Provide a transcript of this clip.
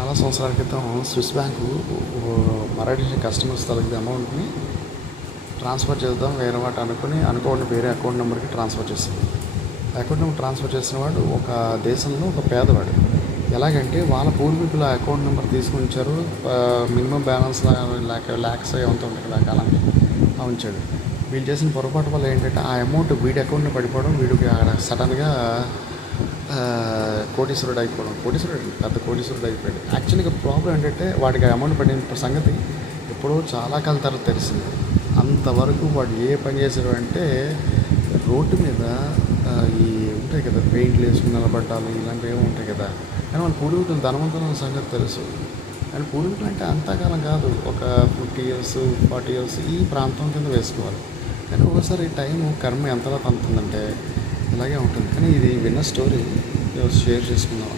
చాలా సంవత్సరాల క్రితం స్విస్ బ్యాంకు మరాఠీ కస్టమర్స్ తలకి అమౌంట్ని ట్రాన్స్ఫర్ చేద్దాం వేరే వాటి అనుకోండి వేరే అకౌంట్ నెంబర్కి ట్రాన్స్ఫర్ చేసింది. అకౌంట్ నెంబర్ ట్రాన్స్ఫర్ చేసిన వాడు ఒక దేశంలో ఒక పేదవాడు. ఎలాగంటే వాళ్ళ పూర్వీకుల అకౌంట్ నెంబర్ తీసుకుని ఉంచారు. మినిమం బ్యాలెన్స్ ల్యాక్స్ ఎంత ఉంటుంది కదా కాలానికి ఉంచాడు. వీళ్ళు చేసిన పొరపాటు వల్ల ఏంటంటే ఆ అమౌంట్ వీడి అకౌంట్లో పడిపోవడం, వీడికి సడన్గా కోటీశ్వరుడు అయిపోవడం. పెద్ద కోటీశ్వరుడు అయిపోయాడు. యాక్చువల్గా ప్రాబ్లం ఏంటంటే వాడికి ఆ అమౌంట్ పడిన సంగతి ఎప్పుడో చాలా కాలం తర్వాత తెలిసింది. అంతవరకు వాడు ఏ పని చేశాడు అంటే రోడ్డు మీద ఈ ఉంటాయి కదా పెయింట్లు వేసుకుని నిలబడ్డాలు ఇలాంటివి ఏమి ఉంటాయి కదా. కానీ వాళ్ళ పూర్వీకులు ధనవంతుల సంగతి తెలుసు. కానీ పూర్వీకులు అంటే అంతకాలం కాదు, ఒక 50 years 40 years ఈ ప్రాంతం కింద వేసుకోవాలి. కానీ ఒకసారి టైము కర్మ ఎంతలా పంతుందంటే ఇలాగే ఉంటుంది. కానీ ఇది విన్న స్టోరీ షేర్ చేసుకుందాం.